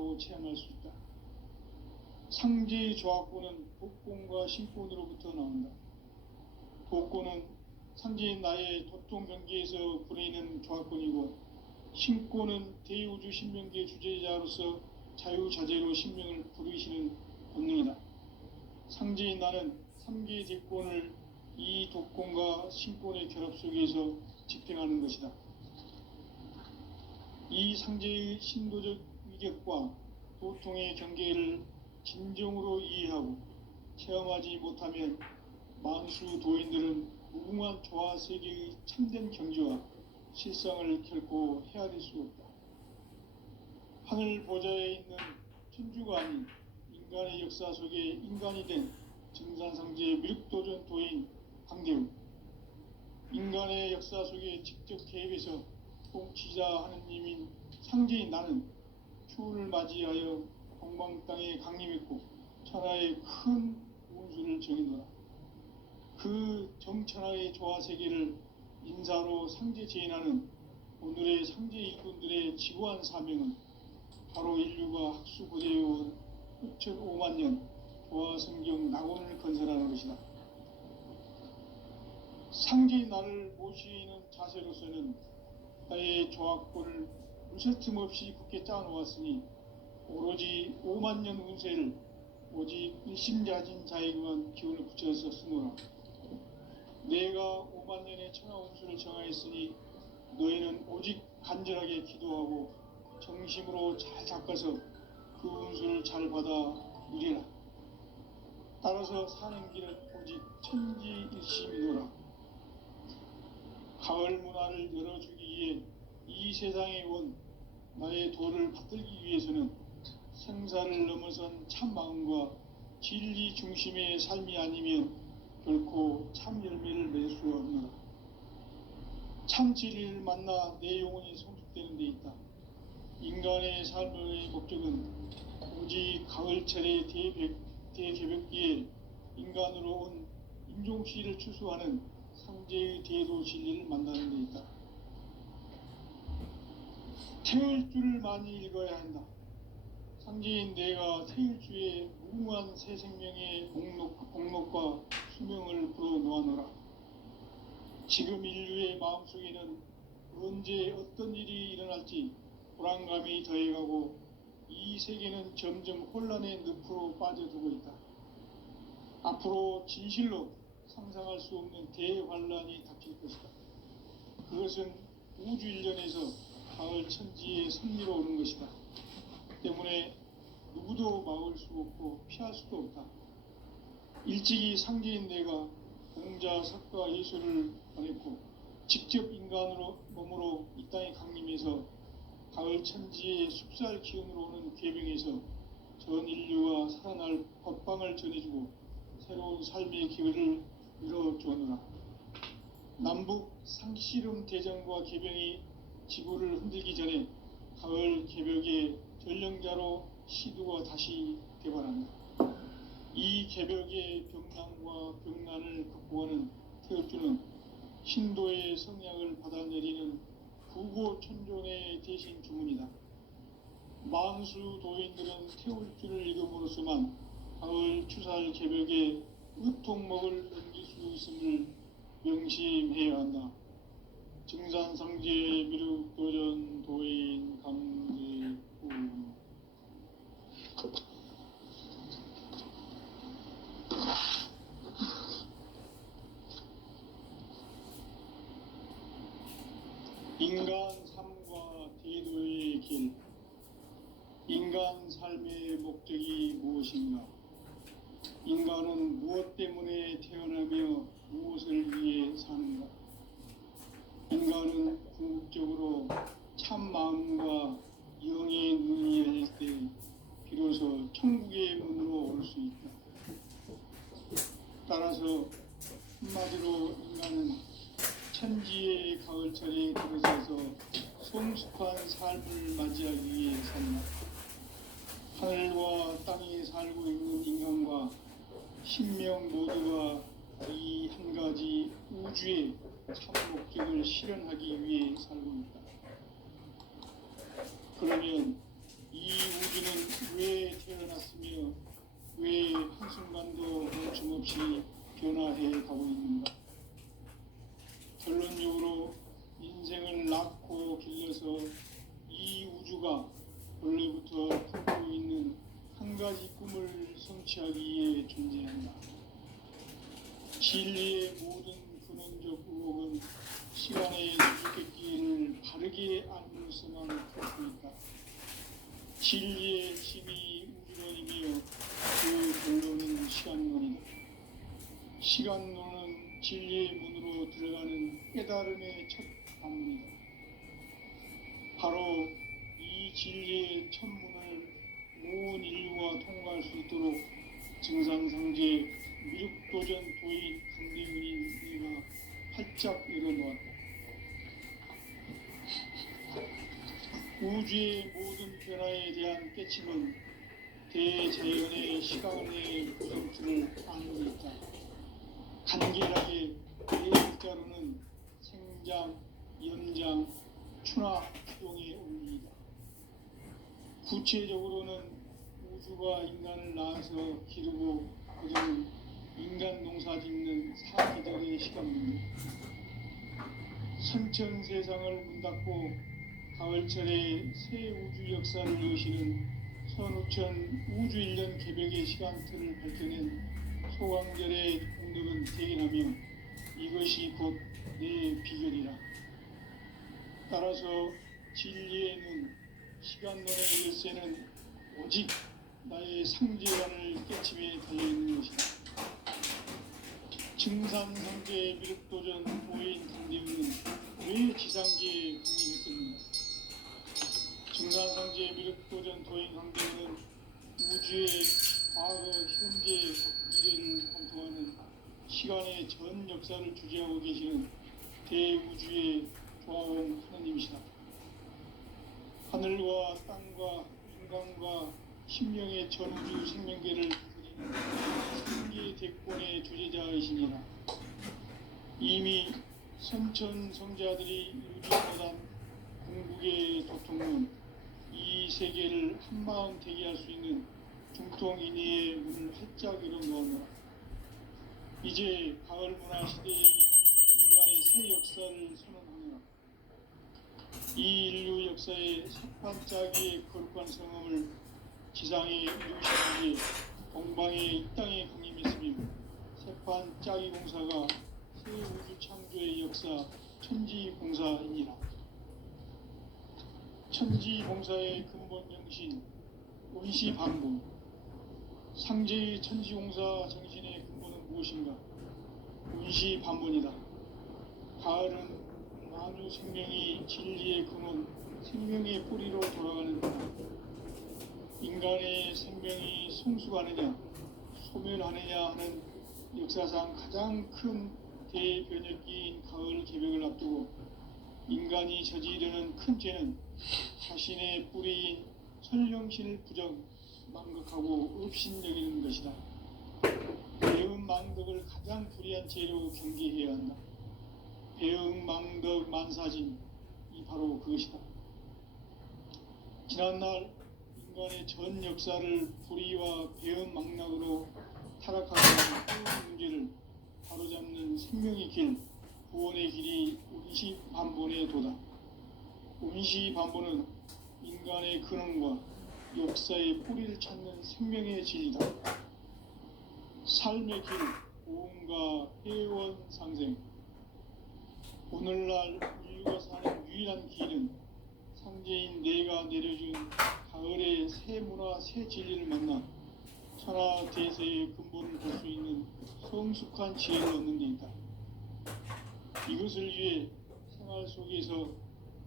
목격하고 체험할 수 있다. 상제의 조합권은 독권과 신권으로부터 나온다. 독권은 상제인 나의 도통 경계에서 부리는 조합권이고, 신권은 대우주 신명기의 주제자로서 자유자재로 신명을 부르시는 본능이다. 상제인 나는 3개의 대권을 이 독권과 신권의 결합 속에서 집행하는 것이다. 이 상제의 신도적 위격과 도통의 경계를 진정으로 이해하고 체험하지 못하면 만수 도인들은 무궁한 조화 세계의 참된 경지와 실상을 결코 헤아릴 수 없다. 하늘 보좌에 있는 천주가 아닌 인간의 역사 속에 인간이 된 증산상제 미륵도전 도인 강대우, 인간의 역사 속에 직접 개입해서 통치자 하느님인 상제인 나는 추후를 맞이하여 동방 땅에 강림했고 천하의 큰 운수를 정해놓아 그 정천하의 조화세계를 인사로 상제 제인하는 오늘의 상제 일꾼들의 지구한 사명은 바로 인류가 학수고대해온 6,500만 년 조화성경 낙원을 건설하는 것이다. 상제인 나를 모시는 자세로서는 나의 조합권을 무쇠틈 없이 굳게 짜놓았으니 오로지 5만 년 운세를 오직 일심자진 자에게만 기운을 붙여서 쓰노라. 내가 5만 년의 천하 운수를 정하였으니 너희는 오직 간절하게 기도하고 정심으로 잘 닦아서 그 운수를 잘 받아 누리라. 따라서 사는 길은 오직 천지일심이노라. 가을 문화를 열어주기 위해 이 세상에 온 나의 도를 받들기 위해서는 생사를 넘어선 참 마음과 진리 중심의 삶이 아니면 결코 참 열매를 맺을 수 없노라. 참 진리를 만나 내 영혼이 성숙되는 데 있다. 인간의 삶의 목적은 오직 가을철의 대개벽기에 인간으로 온 임종시를 추수하는 상제의 대도 진리를 만나는 데 있다. 태을 줄을 많이 읽어야 한다. 상제인 내가 태일주의 무궁한 새 생명의 목록과 수명을 불어놓아노라. 지금 인류의 마음속에는 언제 어떤 일이 일어날지 불안감이 더해가고 이 세계는 점점 혼란의 늪으로 빠져들고 있다. 앞으로 진실로 상상할 수 없는 대환란이 닥칠 것이다. 그것은 우주 일련에서 가을 천지의 섭리로 오는 것이다. 때문에 누구도 막을 수 없고 피할 수도 없다. 일찍이 상제인 내가 공자, 석가, 예수를 보냈고 직접 인간으로 몸으로 이 땅에 강림해서 가을 천지의 숲살 기운으로 오는 궤병에서 전 인류가 살아날 법방을 전해주고 새로운 삶의 기회를 열어주었노라. 남북 상씨름 대전과 궤병이 지구를 흔들기 전에 가을 개벽의 전령자로 시두가 다시 개발한다. 이 개벽의 병난과 병난을 극복하는 태엽주는 신도의 성향을 받아내리는 부고천존의 대신 주문이다. 만수 도인들은 태울주를 읽음으로써만 가을 추살 개벽의 의통목을 넘길 수 있음을 명심해야 한다. 증산상제 미륵도전 도인 강제우. 인간 삶과 대도의 길. 인간 삶의 목적이 무엇인가? 인간은 무엇 때문에 태어나며 무엇을 위해 사는가? 인간은 궁극적으로 참 마음과 영의 눈이 열릴 때 비로소 천국의 문으로 올 수 있다. 따라서 한마디로 인간은 천지의 가을철에 들어서서 성숙한 삶을 맞이하기 위해 산다. 하늘과 땅에 살고 있는 인간과 신명 모두가 이 한 가지 우주의 참 목적을 실현하기 위해 살고 있다. 그러면 이 우주는 왜 태어났으며 왜 한순간도 멈춤없이 변화해 가고 있는가? 결론적으로 인생을 낳고 길러서 이 우주가 원래부터 품고 있는 한 가지 꿈을 성취하기 위해 존재한다. 진리의 모든 근원적 의혹은 시간의 수수께끼를 바르게 알므로서만 풀 수 있다. 진리의 핵심이 우주론이며 그 결론은 시간론이다. 시간론은 진리의 문으로 들어가는 깨달음의 첫 방문이다. 바로 이 진리의 첫 문을 온 인류가 통과할 수 있도록 증상상제 미륵도전 도인 강대훈이 내가 활짝 열어놓았다. 우주의 모든 변화에 대한 깨침은 대자연의 시간의 구성틀을 아는 데 있다. 간결하게 네 글자로는 생장, 연장, 추나 추동의 원리이다. 구체적으로는 우주가 인간을 낳아서 기르고 거두는 인간 농사 짓는 사기들의 시간입니다. 선천 세상을 문 닫고 가을철에 새 우주 역사를 여시는 선우천 우주 1년 개벽의 시간틀을 밝혀낸 소강절의 공덕은 대견하며 이것이 곧 내 비결이라. 따라서 진리의 눈, 시간론의 열쇠는 오직 나의 상제관을 깨침에 달려있는 것이다. 증산상제 미륵도전 도인 강대훈은 왜 지상계에 강림했겠는가? 증산상제 미륵도전 도인 강대훈은 우주의 과거, 현재, 미래를 관통하는 시간의 전 역사를 주재하고 계시는 대우주의 조화원 하느님이시다. 하늘과 땅과 인간과 심령의 전우주 생명계를 다스리는 생계 대권의 주제자이시니라. 이미 선천성자들이 유지하던 궁극의 도통은 이 세계를 한마음 되게 할 수 있는 중통인의의 문을 활짝 열어놓았노라. 이제 가을 문화 시대의 인간의 새 역사를 선언하노라. 이 인류 역사의 첫 반짝이의 거룩한 성함을 지상에 이루시기에 동방의 이 땅에 강림했으며 새판 짜기 공사가 새 우주 창조의 역사 천지공사이니라. 천지공사의 근본 정신 원시반복. 상제의 천지공사 정신의 근본은 무엇인가? 원시반복이다. 가을은 만유 생명이 진리의 근원, 생명의 뿌리로 돌아가는 때다. 인간의 생명이 성숙하느냐, 소멸하느냐 하는 역사상 가장 큰 대변혁기인 가을 개벽을 앞두고 인간이 저지르는 큰 죄는 자신의 뿌리인 설령신을 부정, 망극하고 업신여기는 것이다. 배음 망덕을 가장 불의한 죄로 경계해야 한다. 배음 망덕 만사진, 이 바로 그것이다. 지난날 인간의 전 역사를 불의와 배음 망락으로 타락하게 한 그 문제를 바로잡는 생명의 길, 구원의 길이 운시반본의 도다. 운시반본은 인간의 근원과 역사의 뿌리를 찾는 생명의 진리다. 삶의 길, 고음과 회원 상생. 오늘날 인류가 사는 유일한 길은 상제인 내가 내려준 가을의 새 문화, 새 진리를 만나 천하 대세의 근본을 볼 수 있는 성숙한 지혜를 얻는 데 있다. 이것을 위해 생활 속에서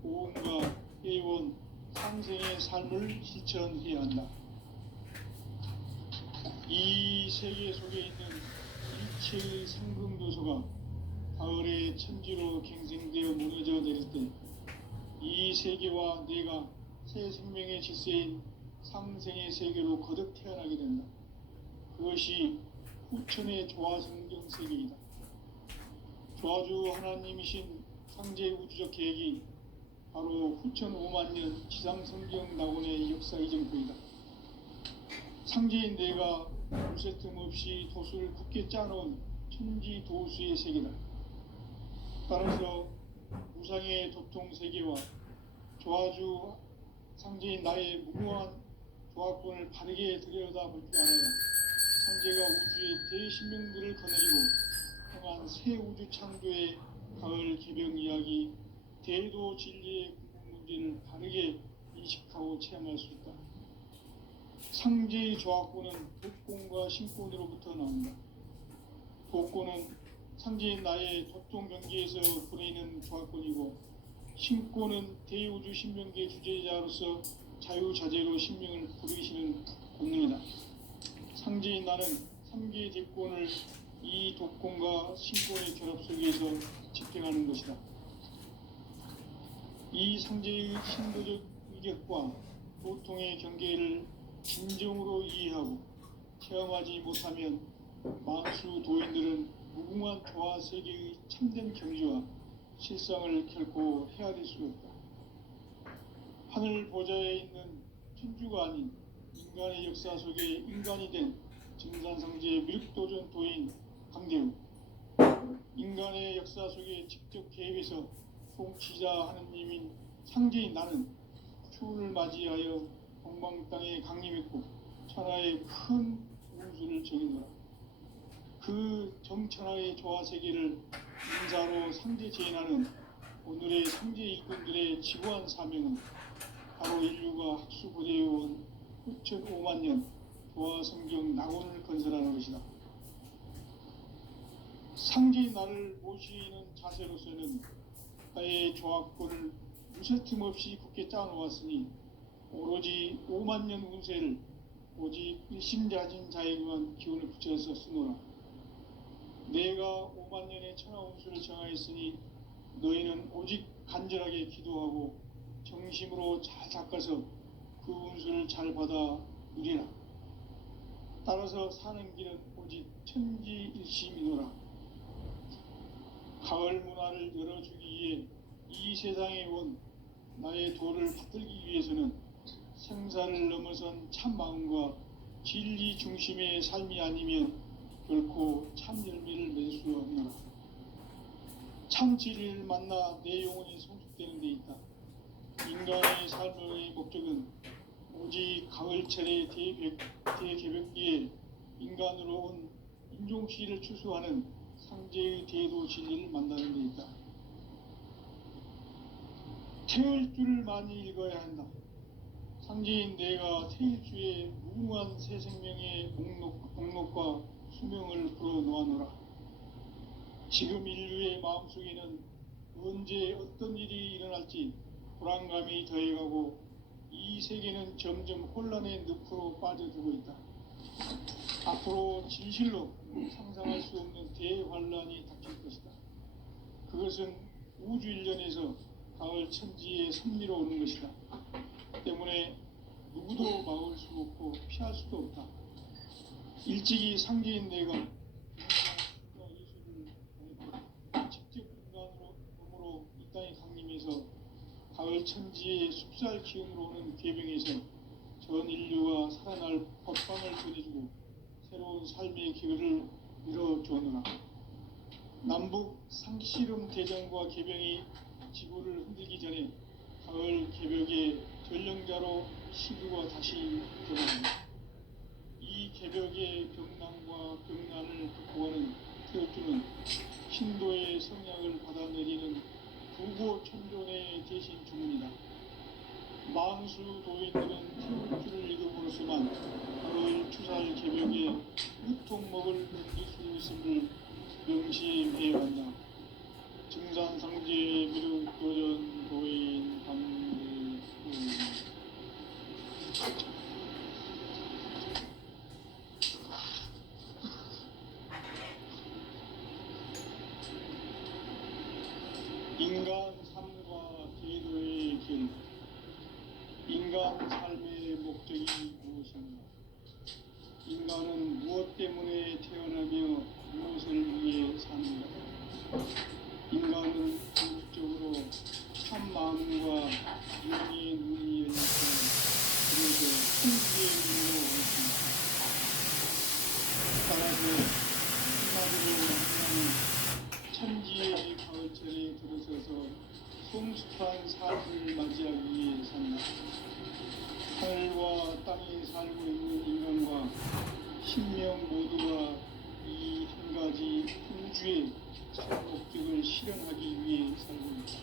고음과 회원, 상생의 삶을 실천해야 한다. 이 세계 속에 있는 일체의 상승도소가 가을의 천지로 갱생되어 무너져 내릴 때 이 세계와 내가 새 생명의 질서인 상생의 세계로 거듭 태어나게 된다. 그것이 후천의 조화성경 세계이다. 조화주 하나님이신 상제 우주적 계획이 바로 후천 5만 년 지상성경 낙원의 역사 이정표이다. 상제인 내가 물새 틈 없이 도수를 굳게 짜놓은 천지 도수의 세계다. 따라서 무상의 도통 세계와 조화주 상제인 나의 무모한 조합권을 바르게 들여다볼 줄 알아야 상제가 우주의 대신명들을 거느리고 향한 새 우주 창조의 가을 개병 이야기, 대도 진리의 궁극 문제를 바르게 인식하고 체험할 수 있다. 상제의 조합권은 독권과 신권으로부터 나온다. 독권은 상제인 나의 도통 경계에서 보내는 조합권이고, 신권은 대우주 신명계 주제자로서 자유자재로 신명을 부르시는 권능이다. 상제인 나는 3개의 대권을 이 독권과 신권의 결합 속에서 집행하는 것이다. 이 상제의 신도적 위격과 도통의 경계를 진정으로 이해하고 체험하지 못하면 만수 도인들은 무궁한 조화 세계의 참된 경지와 실상을 결코 헤아릴 수 없다. 하늘 보좌에 있는 천주가 아닌 인간의 역사 속에 인간이 된 증산상제의 밀도전 도인 강대우, 인간의 역사 속에 직접 개입해서 통치자 하느님인 상제인 나는 추운을 맞이하여 동방 땅에 강림했고 천하의 큰 운수를 정의노라. 그 정천하의 조화 세계를 인자로 상제 제인하는 오늘의 상제 일꾼들의 지구한 사명은 바로 인류가 학수고대해온 후천 5만 년 조화 성경 낙원을 건설하는 것이다. 상제인 나를 모시는 자세로서는 나의 조합권을 무쇠틈 없이 굳게 짜놓았으니 오로지 5만 년 운세를 오직 일심자진 자에게만 기운을 붙여서 쓰노라. 내가 5만 년의 천하 운수를 정하였으니 너희는 오직 간절하게 기도하고 정심으로 잘 닦아서 그 운수를 잘 받아 누리라. 따라서 사는 길은 오직 천지일심이노라. 가을 문화를 열어주기 위해 이 세상에 온 나의 도를 받들기 위해서는 생사를 넘어선 참 마음과 진리 중심의 삶이 아니면 결코 참 열매를 맺을 수 없노라. 참 진리를 만나 내 영혼이 성숙되는 데 있다. 인간의 삶의 목적은 오직 가을철의 대개벽기에 인간으로 온 인종시를 추수하는 상제의 대도 진리를 만나는 데 있다. 태일주를 많이 읽어야 한다. 상제인 내가 태일주의 무궁한 새 생명의 목록과 수명을 풀어놓아노라. 지금 인류의 마음속에는 언제 어떤 일이 일어날지 불안감이 더해가고 이 세계는 점점 혼란의 늪으로 빠져들고 있다. 앞으로 진실로 상상할 수 없는 대환란이 닥칠 것이다. 그것은 우주 일련에서 가을 천지의 섭리로 오는 것이다. 때문에 누구도 막을 수 없고 피할 수도 없다. 일찍이 상제인 내가 인간과 예수를 직접 인간으로 몸으로 이 땅에 강림해서 가을 천지의 숲살 기운으로 오는 계병에서 전 인류가 살아날 법방을 전해주고 새로운 삶의 기회를 열어주었노라. 남북 상씨름 대전과 계병이 지구를 흔들기 전에 가을 개벽의 전령자로 시주가 다시 변합니다. 이 개벽의 병난과 병난을 극복하는 태엽주는 신도의 성향을 받아내리는 부고 천존의 대신 주문이다. 만수 도인들은 태엽주를 읽음으로써만 가을 추살 개벽의 유통목을 넘길 수 있음을 명시해야 한다. 증산상제 미륵도전 도인 강대우. 인간 삶과 제도의 길. 인간 삶의 목적이 무엇인가? 인간은 무엇 때문에 태어나며 무엇을 위해 사는가? 인간은 궁극적으로 참 마음과 천지의 문으로 오겠습니다. 따라서 한마디로 말하면 천지의 가을철에 들어서서 성숙한 삶을 맞이하기 위해 산다. 하늘과 땅에 살고 있는 인간과 신명 모두가 이 한 가지 우주의 첫 목적을 실현하기 위해 살고 있다.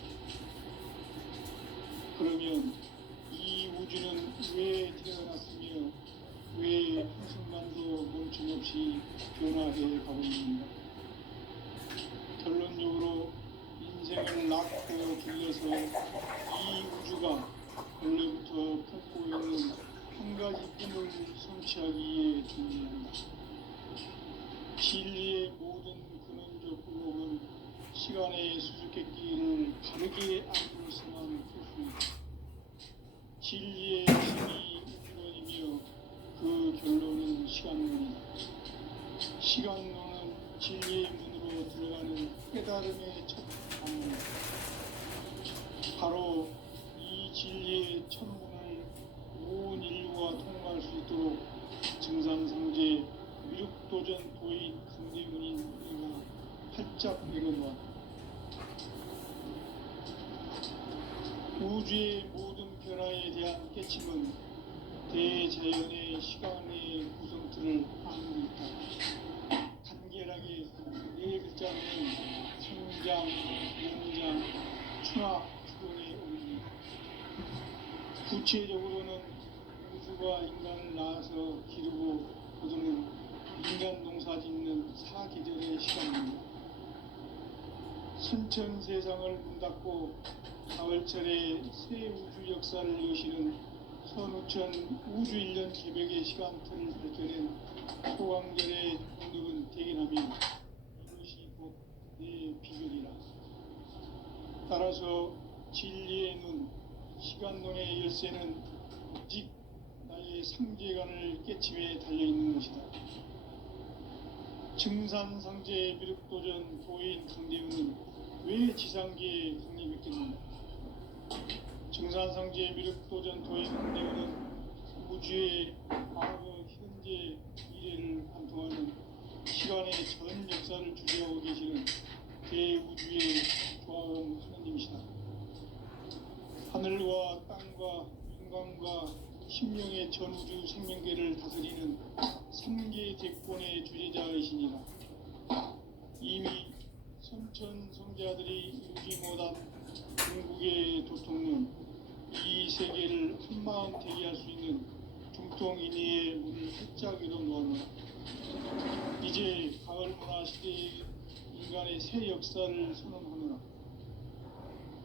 그러면 이 우주는 왜 태어났으며 왜 한순간도 멈춤없이 변화해 가고 있는가? 결론적으로 인생을 낳고 길러서 이 우주가 원래부터 품고 있는 한 가지 꿈을 성취하기 위해 존재한다. 진리의 모든 근원적 의혹은 시간의 수수께끼를 바르게 알고 있어만 풀 수 있다. 진리의 힘이 우주론이며 그 결론은 시간론이다. 시간론은 진리의 문으로 들어가는 깨달음의 첫 방문이다. 바로 이 진리의 첫 문을 온 인류가 통과할 수 있도록 증산상제 미륵도전 도인 강대문인 우리가 활짝 내려놓았다. 우주의 모든 변화에 대한 깨침은 대자연의 시간의 구성틀을 아는 데 있다. 간결하게 네 글자는 성장, 연장, 추락, 추동의 원리. 구체적으로는 우주가 인간을 낳아서 기르고 거두는 인간 농사 짓는 사계절의 시간입니다. 선천 세상을 문 닫고 가을철에 새 우주 역사를 여시는 선우천 우주 1년 개벽의 시간틀을 밝혀낸 소강절의 동력은 대견하며 이것이 곧 내 비결이라. 따라서 진리의 눈, 시간론의 열쇠는 오직 나의 상제관을 깨침에 달려있는 것이다. 증산상제 미륵도전 도인 강대훈은 왜 지상계에 성립했겠는가? 증산상제 미륵도전 도인 강대훈은 우주의 과거, 현재, 미래를 관통하는 시간의 전 역사를 주재하고 계시는 대우주의 조화원 하느님이시다. 하늘과 땅과 인간과 신명의 전우주 생명계를 다스리는 3계 대권의 주제자이시니라. 이미 선천 성자들이 이루지 못한 궁극의 도통론, 이 세계를 한마음 대기할 수 있는 중통인의의 문을 활짝 열어놓았노라. 이제 가을 문화 시대의 인간의 새 역사를 선언하노라.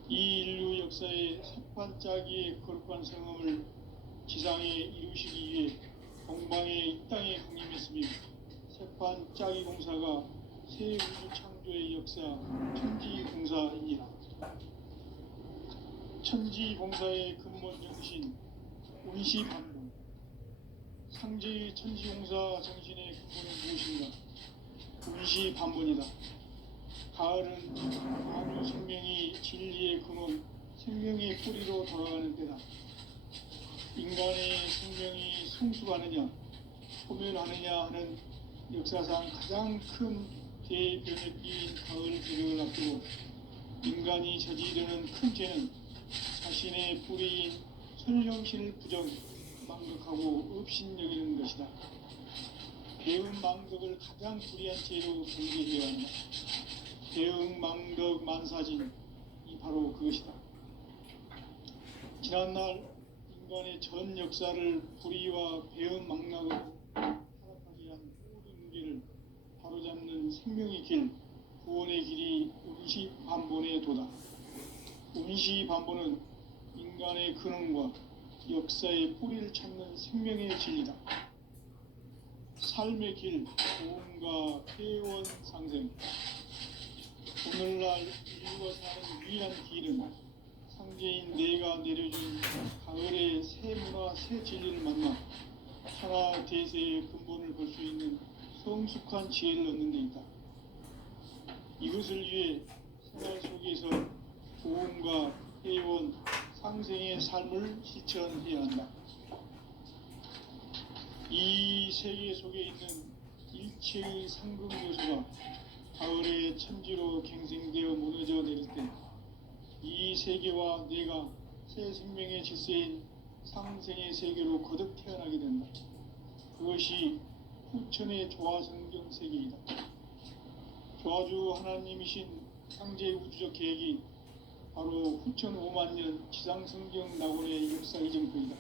이 인류 역사의 삽판짜기의 거룩한 성험을 지상에 이루시기 위해 동방의 이 땅에 강림했으며 새판짜기 공사가 새 우주 창조의 역사 천지공사이니라. 천지공사의 근본 정신 운시반복. 상제의 천지공사 정신의 근본은 무엇인가? 운시반복이다. 가을은 아주 생명이 진리의 근원, 생명의 뿌리로 돌아가는 때다. 인간의 생명이 성숙하느냐, 소멸하느냐 하는 역사상 가장 큰 대변혁기인 가을 개벽을 앞두고 인간이 저지르는 큰 죄는 자신의 뿌리인 설령신을 부정, 망극하고 업신여기는 것이다. 배은 망덕을 가장 불의한 죄로 경계해야 한다. 배응 망덕 만사진, 이 바로 그것이다. 지난날 인간의 전 역사를 불의와 배응 망락으로 타락하게 한 모든 문제를 바로잡는 생명의 길, 구원의 길이 운시반본의 도다. 운시반본은 인간의 근원과 역사의 뿌리를 찾는 생명의 진리다. 삶의 길, 고음과 회원 상생. 오늘날 인류가 사는 위한 길은 상제인 내가 내려준 가을의 새 문화, 새 진리를 만나 하나 대세의 근본을 볼 수 있는 성숙한 지혜를 얻는 데 있다. 이것을 위해 생활 속에서 고음과 회원, 상생의 삶을 실천해야 한다. 이 세계 속에 있는 일체의 상급 요소가 가을의 천지로 갱생되어 무너져 내릴 때 이 세계와 내가 새 생명의 질서인 상생의 세계로 거듭 태어나게 된다. 그것이 후천의 조화성경 세계이다. 조화주 하나님이신 창제 우주적 계획이 바로 후천 5만 년 지상성경 낙원의 역사 이전부이다.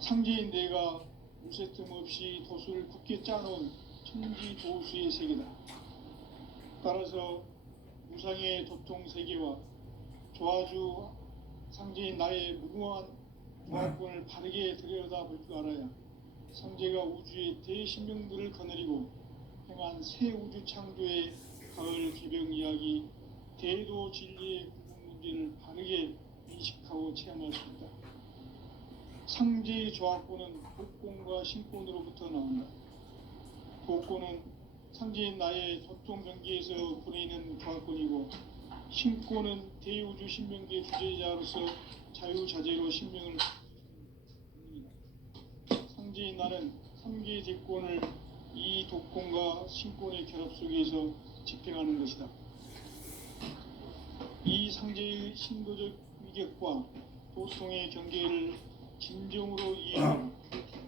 상제인 내가 무쇠 틈 없이 도수를 굳게 짜놓은 천지 도수의 세계다. 따라서 무상의 도통 세계와 조화주 상제인 나의 무궁한 조화권을 바르게 들여다볼 줄 알아야 상제가 우주의 대신명들을 거느리고 행한 새 우주 창조의 가을 개병 이야기 대도 진리의 구분 문제를 바르게 인식하고 체험할 수 있다. 상제의 조화권은 복권과 신권으로부터 나온다. 복권은 상제인 나의 도통 경계에서 보내는 조화권이고, 신권은 대우주 신명계 주제자로서 자유자재로 신명을 상제인 나는 3개의 대권을 이 독권과 신권의 결합 속에서 집행하는 것이다. 이 상제의 신도적 위격과 도통의 경계를 진정으로 이해하고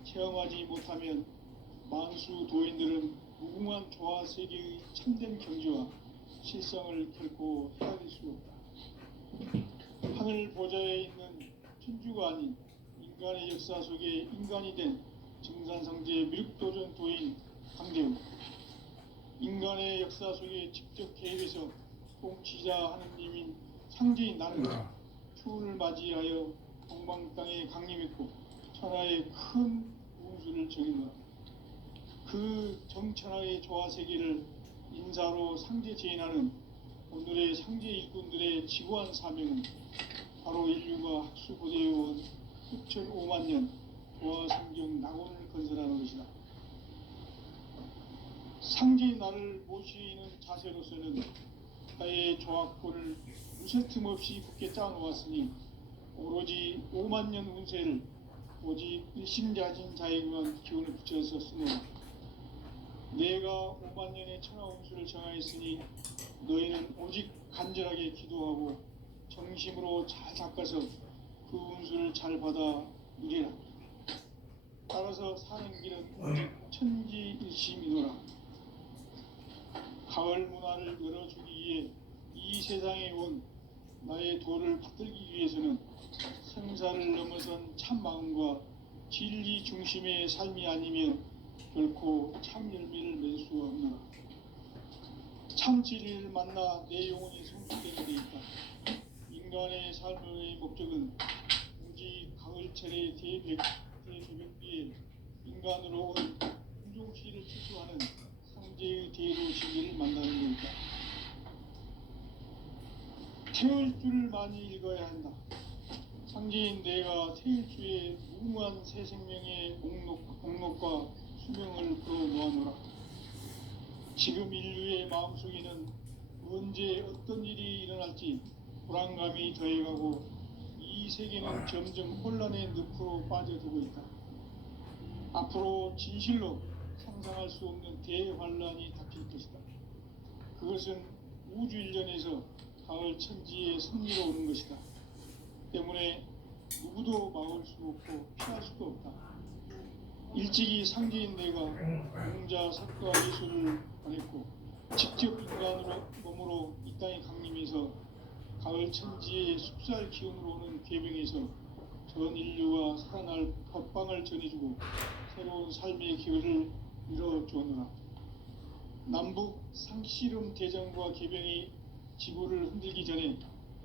체험하지 못하면 만수 도인들은 무궁한 조화 세계의 참된 경지와 실상을 결코 헤아릴 수 없다. 하늘 보좌에 있는 천주가 아닌 인간의 역사 속에 인간이 된 정산상제의 미륵도전 도인 강대우, 인간의 역사 속에 직접 개입해서 통치자 하느님인 상제인 나는 추운을 맞이하여 동방 땅에 강림했고 천하의 큰 운수를 정했노라. 그 정천하의 조화 세계를 인사로 상제 제인하는 오늘의 상제 일꾼들의 지구한 사명은 바로 인류가 학수고대해온 후천 5만 년 조화 성경 낙원을 건설하는 것이다. 상제인 나를 모시는 자세로서는 나의 조화권을 무쇠 틈 없이 굳게 짜놓았으니 오로지 5만 년 운세를 오직 일심자진 자에게만 기운을 붙여서 쓰노라. 내가 5만 년의 천하 운수를 정하였으니 너희는 오직 간절하게 기도하고 정심으로 잘 닦아서 그 운수를 잘 받아 누리라. 따라서 사는 길은 오직 천지일심이노라. 가을 문화를 열어주기 위해 이 세상에 온 나의 도를 받들기 위해서는 생사를 넘어선 참 마음과 진리 중심의 삶이 아니면 결코 참 열매를 맺을 수 없노라. 참 진리를 만나 내 영혼이 성숙되게 돼 있다. 인간의 삶의 목적은 오직 가을철의 대개벽비에 인간으로 온 인종시를 추수하는 상제의 대도 진리를 만나는 것이다. 태을 줄을 많이 읽어야 한다. 상제인 내가 태일 주에 무궁한 새 생명의 공록과 수명을 풀어 모아노라. 지금 인류의 마음속에는 언제 어떤 일이 일어날지 불안감이 더해가고 이 세계는 점점 혼란의 늪으로 빠져들고 있다. 앞으로 진실로 상상할 수 없는 대환란이 닥칠 것이다. 그것은 우주 일련에서 가을 천지의 승리로 오는 것이다. 때문에 누구도 막을 수 없고 피할 수도 없다. 일찍이 상제인 내가 공자 석가 예수를 보냈고 직접 인간으로 몸으로 이 땅에 강림해서 가을 천지의 숲살 기운으로 오는 계명에서 전 인류가 살아날 법방을 전해주고 새로운 삶의 기회를 이뤄주었노라. 남북 상씨름 대전과 개병이 지구를 흔들기 전에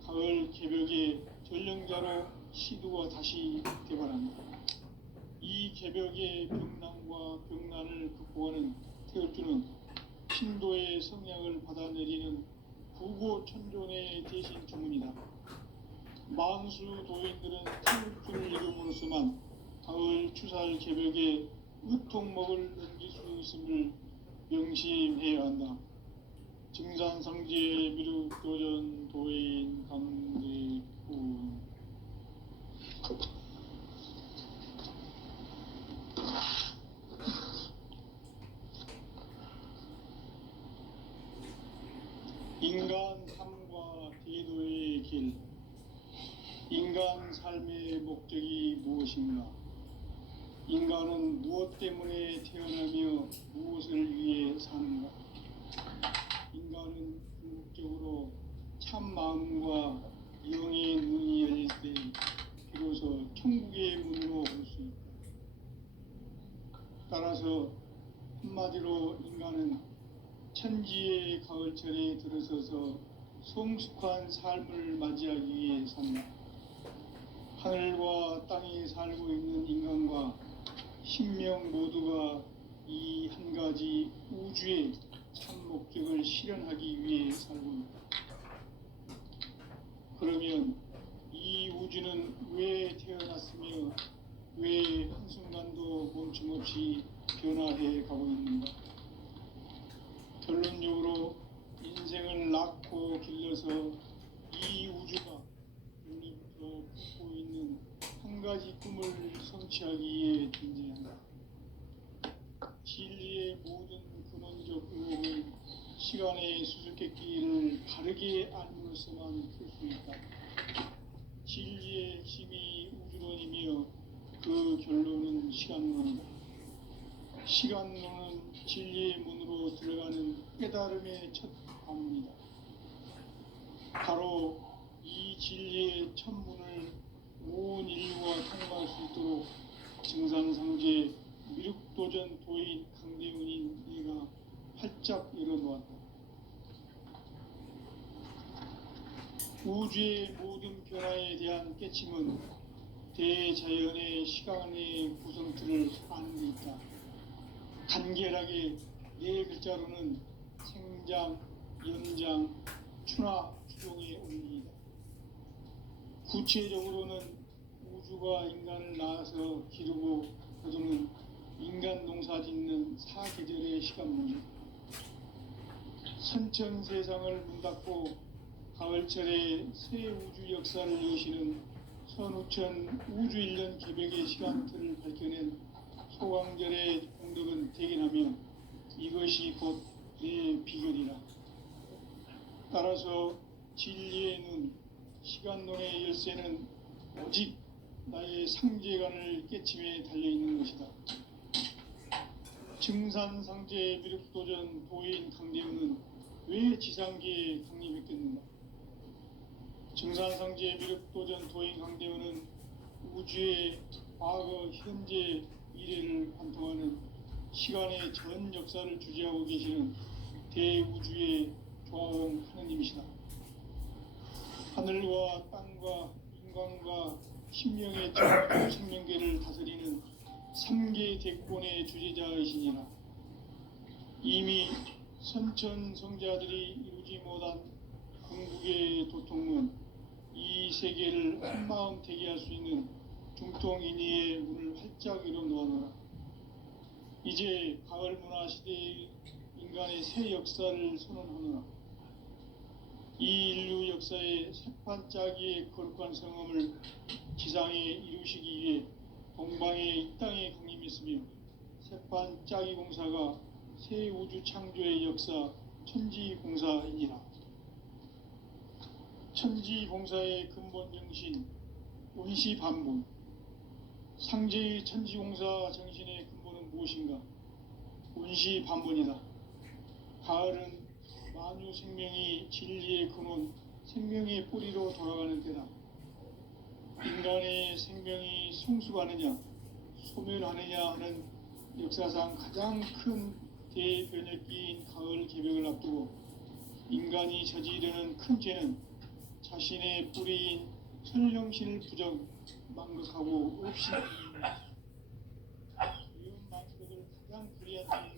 가을 개벽의 전령자로 시두가 다시 대발한다. 이 개벽의 병난과 병난을 극복하는 태을주는 신도의 성량을 받아내리는 구고천존의 대신 주문이다. 만수 도인들은 태을주를 이름으로서만 가을 추살 개벽의 의통목을 넘길 수 있음을 명심해야 한다. 증산상제 미륵도전 도인 강대군 인간 삶과 대도의 길. 인간 삶의 목적이 무엇인가? 인간은 무엇 때문에 태어나며 무엇을 위해 사는가? 인간은 궁극적으로 참 마음과 영의 눈이 열릴 때 비로소 천국의 문으로 올 수 있다. 따라서 한마디로 인간은 천지의 가을철에 들어서서 성숙한 삶을 맞이하기 위해 산다. 하늘과 땅에 살고 있는 인간과 신명 모두가 이 한 가지 우주의 참 목적을 실현하기 위해 살고 있다. 그러면 이 우주는 왜 태어났으며 왜 한순간도 멈춤없이 변화해 가고 있는가? 결론적으로 인생을 낳고 길러서 이 우주가 원래부터 품고 있는 한 가지 꿈을 성취하기 위해 존재한다. 진리의 모든 근원적 의혹은 시간의 수수께끼를 바르게 알므로서만 풀 수 있다. 진리의 핵심이 우주론이며 그 결론은 시간론이다. 시간론은 진리의 문으로 들어가는 깨달음의 첫 관문이다. 바로 이 진리의 첫 문을 온 인류가 통과할 수 있도록 증산상제 미륵도전 도인 강대훈인 네가 활짝 열어놓았다. 우주의 모든 변화에 대한 깨침은 대자연의 시간의 구성틀을 아는 데 있다. 간결하게 네 글자로는 생장, 연장, 추나 추종의 원리이다. 구체적으로는 우주가 인간을 낳아서 기르고 거두는 인간 농사 짓는 사계절의 시간문이다. 선천 세상을 문 닫고 가을철에 새 우주 역사를 여시는 선우천 우주 1년 개백의 시간틀을 밝혀낸 소강절의 공덕은 대견하며 이것이 곧 내 비결이라. 따라서 진리의 눈, 시간론의 열쇠는 오직 나의 상제관을 깨침에 달려있는 것이다. 증산상제 미륵도전 도인 강대훈은 왜 지상계에 강림했겠는가? 증산상제 미륵도전 도인 강대훈은 우주의 과거, 현재, 미래를 관통하는 시간의 전 역사를 주재하고 계시는 대우주의 조화원 하느님이시다. 하늘과 땅과 인간과 신명의 전 생명계를 다스리는 3계 대권의 주재자이시니라. 이미 선천성자들이 이루지 못한 궁극의 도통문, 이 세계를 한마음 되게 할 수 있는 중통인의의 문을 활짝 열어놓아노라. 이제 가을 문화 시대의 인간의 새 역사를 선언하노라. 이 인류 역사의 새판짜기의 거룩한 성험을 지상에 이루시기 위해 동방에 이 땅에 강림했으며 새판짜기 공사가 새 우주 창조의 역사 천지공사이니라. 천지공사의 근본 정신 원시반복. 상제의 천지공사 정신의 근본은 무엇인가? 원시반복이다. 가을은 만유 생명이 진리의 근원, 생명의 뿌리로 돌아가는 때다. 인간의 생명이 성숙하느냐, 소멸하느냐 하는 역사상 가장 큰 대변혁기인 가을 개벽을 앞두고 인간이 저지르는 큰 죄는 자신의 뿌리인 천령신을 망각하고 없이 배운 망각을 가장 불리한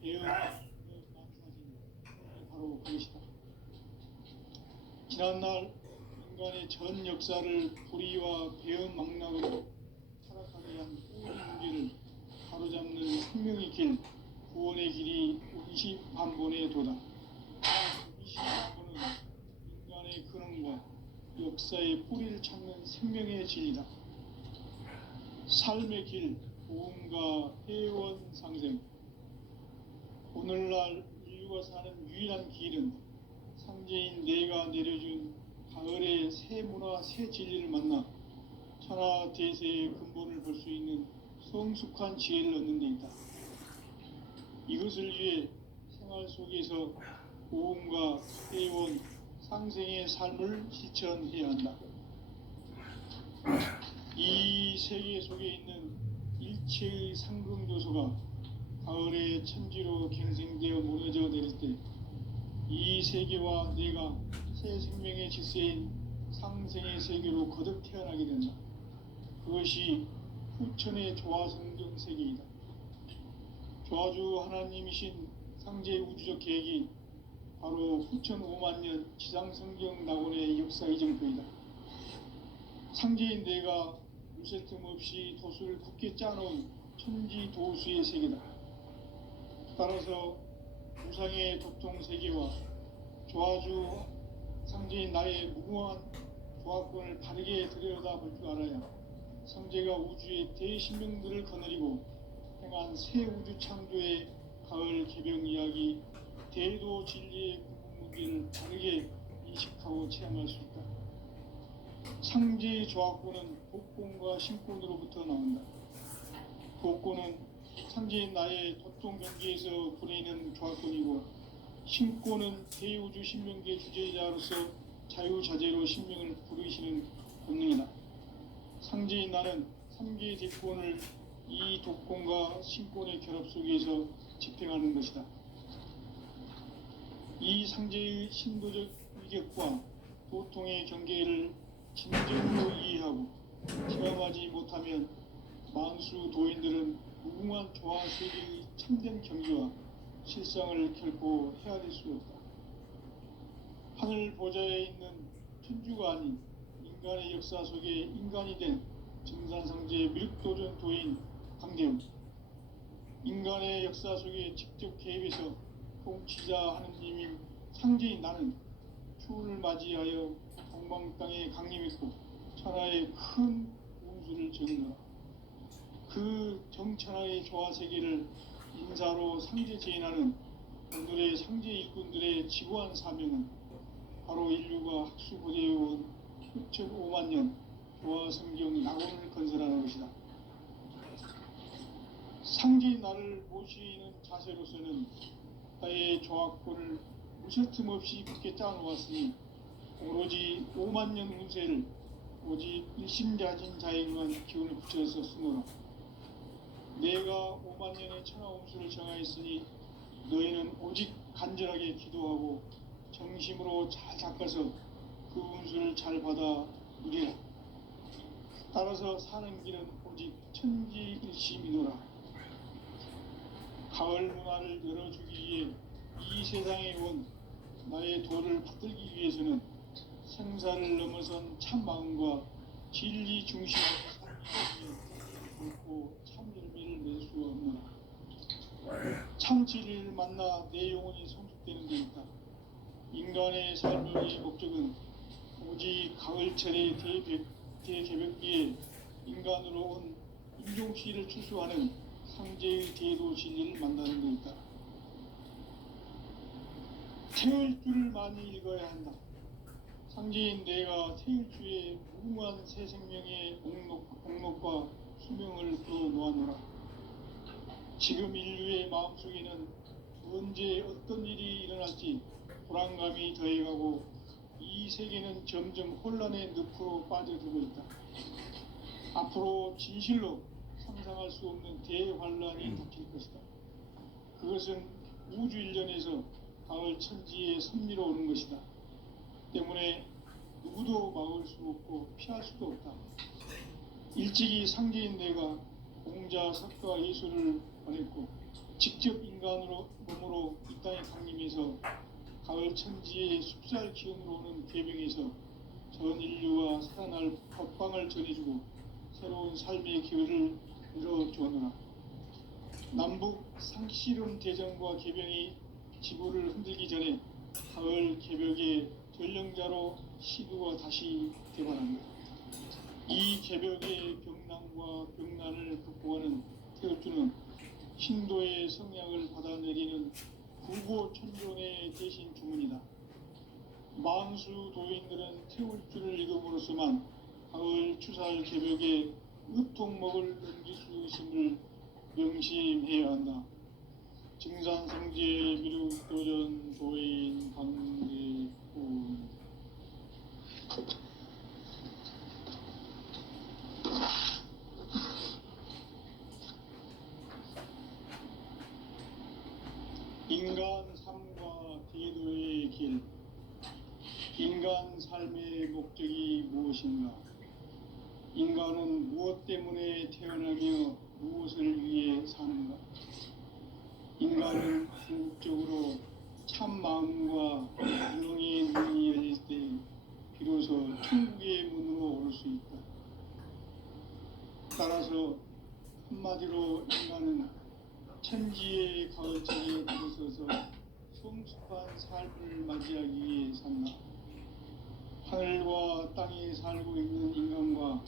죄인 배운 망사진 바로 그것이다. 지난날 인간의 전 역사를 불의와 배은 망락으로 타락하게 한 모든 문제를 바로잡는 생명의 길, 구원의 길이 원시반본의 도다. 원시반본은 인간의 근원과 역사의 뿌리를 찾는 생명의 진리다. 삶의 길, 보험과 회원 상생. 오늘날 인류 태울주가 사는 유일한 길은 상제인 내가 내려준 가을의 새 문화 새 진리를 만나 천하 대세의 근본을 볼 수 있는 성숙한 지혜를 얻는 데 있다. 이것을 위해 생활 속에서 고음과 회원 상생의 삶을 실천해야 한다. 이 세계 속에 있는 일체의 상승 요소가 가을의 천지로 갱생되어 무너져 내릴 때 이 세계와 내가 새 생명의 질서인 상생의 세계로 거듭 태어나게 된다. 그것이 후천의 조화성경 세계이다. 조화주 하나님이신 상제 우주적 계획이 바로 후천 5만 년 지상성경 낙원의 역사 이정표이다. 상제인 내가 무쇠 틈 없이 도수를 굳게 짜놓은 천지 도수의 세계다. 따라서 우상의 도통 세계와 조화주 상제인 나의 무궁한 조화권을 바르게 들여다볼 줄 알아야 상제가 우주의 대신명들을 거느리고 행한 새 우주 창조의 가을 개병 이야기 대도 진리의 궁극문기를 바르게 인식하고 체험할 수 있다. 상제의 조화권은 복권과 신권으로부터 나온다. 복권은 상제인 나의 도통 경계에서 보내는 조화권이고 신권은 대우주 신명계 주제자로서 자유자재로 신명을 부르시는 본능이다. 상제인 나는 3개의 대권을 이 독권과 신권의 결합 속에서 집행하는 것이다. 이 상제의 신도적 위격과 도통의 경계를 진정으로 이해하고 체험하지 못하면 만수 도인들은 무궁한 조화 세계의 참된 경지와 실상을 결코 헤아릴 수 없다. 하늘 보좌에 있는 천주가 아닌 인간의 역사 속에 인간이 된 정산상제의 미륵도전 도인 강대웅, 인간의 역사 속에 직접 개입해서 통치자 하느님인 상제인 나는 추운을 맞이하여 동방 땅에 강림했고 천하의 큰 운수를 적은노라. 그 정천하의 조화 세계를 인사로 상제 제인하는 오늘의 상제 일꾼들의 지구한 사명은 바로 인류가 학수 고대해온 후천 5만 년 조화 성경 낙원을 건설하는 것이다. 상제인 나를 모시는 자세로서는 나의 조화권을 무쇠틈 없이 굳게 짜놓았으니 오로지 5만 년 운세를 오직 일심자진 자에게만 기운을 붙여서 쓰노라. 내가 5만 년의 천하 운수를 정하였으니 너희는 오직 간절하게 기도하고 정심으로 잘 닦아서 그 운수를 잘 받아 누리라. 따라서 사는 길은 오직 천지일심이노라. 가을 문화를 열어주기 위해 이 세상에 온 나의 도를 받들기 위해서는 생사를 넘어선 참 마음과 진리 중심의 삶이 결코 참 열매를 낼 수 없노라. 참 진리를 만나 내 영혼이 성숙되는 데 있다. 인간의 삶의 목적은 오직 가을철의 대개벽기에 인간으로 온 인종시를 추수하는 상제의 대도 진리를 만나는 데 있다. 태을주를 많이 읽어야 한다. 상제인 내가 태을주의 무궁한 새 생명의 공록과 수명을 풀어놓아노라. 지금 인류의 마음속에는 언제 어떤 일이 일어날지 불안감이 더해가고 이 세계는 점점 혼란의 늪으로 빠져들고 있다. 앞으로 진실로 상상할 수 없는 대환란이 닥칠 것이다. 그것은 우주 일련에서 가을 천지의 섭리로 오는 것이다. 때문에 누구도 막을 수 없고 피할 수도 없다. 일찍이 상제인 내가 공자, 석가, 예수를 보냈고 직접 인간으로 몸으로 이 땅에 강림해서 가을 천지의 숲살 기운으로 오는 계병에서 전 인류가 살아날 법방을 전해주고 새로운 삶의 기회를 열어주었노라. 남북 상씨름 대전과 계병이 지구를 흔들기 전에 가을 개벽의 전령자로 시두가 다시 개발합니다. 이 개벽의 병난과 병난을 극복하는 태극주는 신도의 성향을 받아내리는 구고천존의 대신 주문이다. 만수 도인들은 태울 줄을 읽음으로써만 가을 추살 개벽에 으통먹을 넘길 수 있음을 명심해야 한다. 증산성제 미륵도전 도인 강대훈. 인간 삶과 대도의 길. 인간 삶의 목적이 무엇인가? 인간은 무엇 때문에 태어나며 무엇을 위해 사는가? 인간은 궁극적으로 참 마음과 유능의 문이 열릴 때 비로소 천국의 문으로 오를 수 있다. 따라서 한마디로 인간은 천지의 가을철에 들어서서 성숙한 삶을 맞이하기 위해 산다. 하늘과 땅에 살고 있는 인간과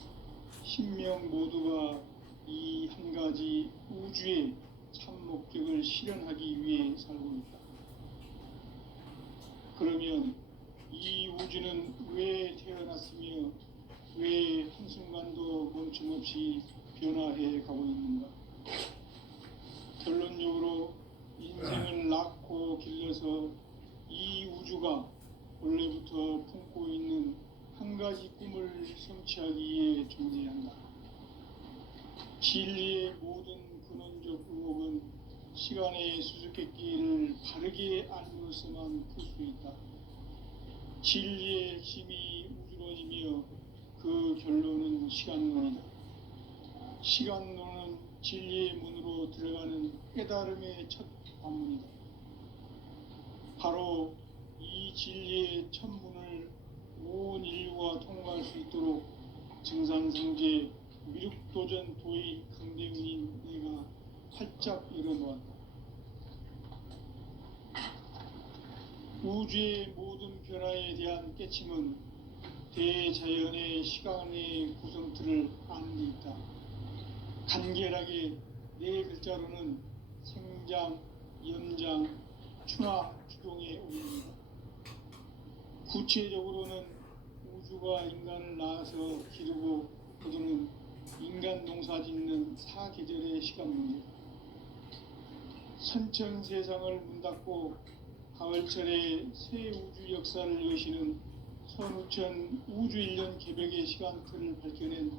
신명 모두가 이 한 가지 우주의 참 목적을 실현하기 위해 살고 있다. 그러면 이 우주는 왜 태어났으며 왜 한순간도 멈춤없이 변화해 가고 있는가? 결론적으로 인생을 낳고 길러서 이 우주가 원래부터 품고 있는 한 가지 꿈을 성취하기 위해 존재한다. 진리의 모든 근원적 의혹은 시간의 수수께끼를 바르게 알므로서만 풀 수 있다. 진리의 핵심이 우주론이며 그 결론은 시간론이다. 시간론은 진리의 문으로 들어가는 깨달음의 첫 관문이다. 바로 이 진리의 첫 문을 온 인류가 통과할 수 있도록 증산성제 미륵도전 도의 강대훈인 내가 활짝 열어놓았다. 우주의 모든 변화에 대한 깨침은 대자연의 시간의 구성틀을 아는 데 있다. 간결하게 네 글자로는 생장, 연장, 추나 추동에 올립니다. 구체적으로는 우주가 인간을 낳아서 기르고 거두는 인간 농사 짓는 사계절의 시간 문제다. 선천 세상을 문 닫고 가을철에 새 우주 역사를 여시는 선우천 우주 1년 개벽의 시간틀을 밝혀낸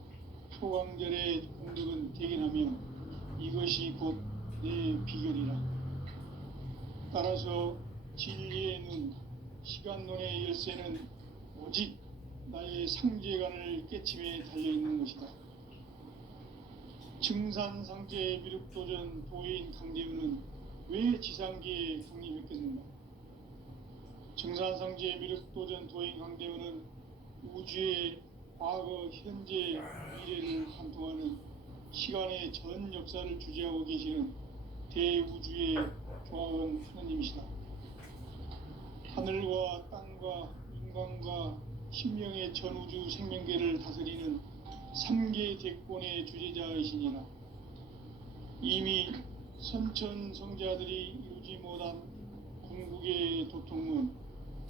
초강절의 공덕은 대견하며 이것이 곧 내 비결이라. 따라서 진리의 눈, 시간론의 열쇠는 오직 나의 상제관을 깨침에 달려있는 것이다. 증산상제 미륵도전 도인 강대훈은 왜 지상계에 강림했겠는가? 증산상제 미륵도전 도인 강대훈은 우주의 과거, 현재, 미래를 관통하는 시간의 전 역사를 주재하고 계시는 대우주의 조화원 하느님이시다. 하늘과 땅과 인간과 신명의 전우주 생명계를 다스리는 3계 대권의 주재자이시니라. 이미 선천성자들이 이루지 못한 궁극의 도통은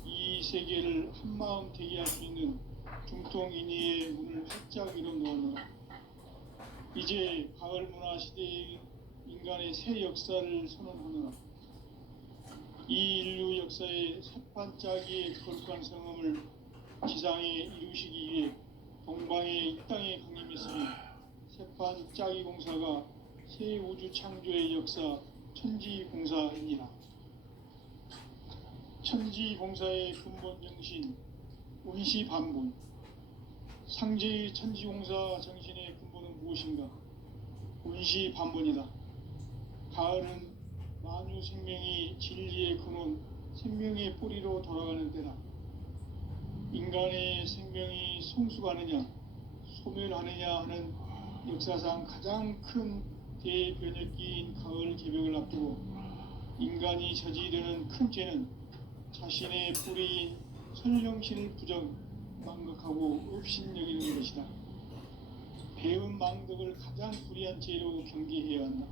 이 세계를 한마음 되게 할 수 있는 중통인의의 문을 활짝 열어놓았노라. 이제 가을 문화 시대의 인간의 새 역사를 선언하노라. 이 인류 역사의 섣반짜기의 거룩한 성음을 지상에 이루시기 위해 동방의 이 땅에 강림했으며 셋반 짜기 공사가 새 우주 창조의 역사 천지공사이니라. 천지공사의 근본 정신 운시반본. 상제의 천지공사 정신의 근본은 무엇인가? 운시반본이다. 가을은 만유 생명이 진리의 근원, 생명의 뿌리로 돌아가는 때다. 인간의 생명이 성숙하느냐, 소멸하느냐 하는 역사상 가장 큰 대변혁기인 가을 개벽을 앞두고 인간이 저지르는 큰 죄는 자신의 뿌리인 선령신을 부정, 망각하고 업신여기는 것이다. 배은 망덕을 가장 불의한 죄로 경계해야 한다.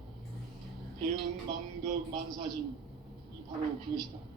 배은 망덕 만사진, 이 바로 그것이다.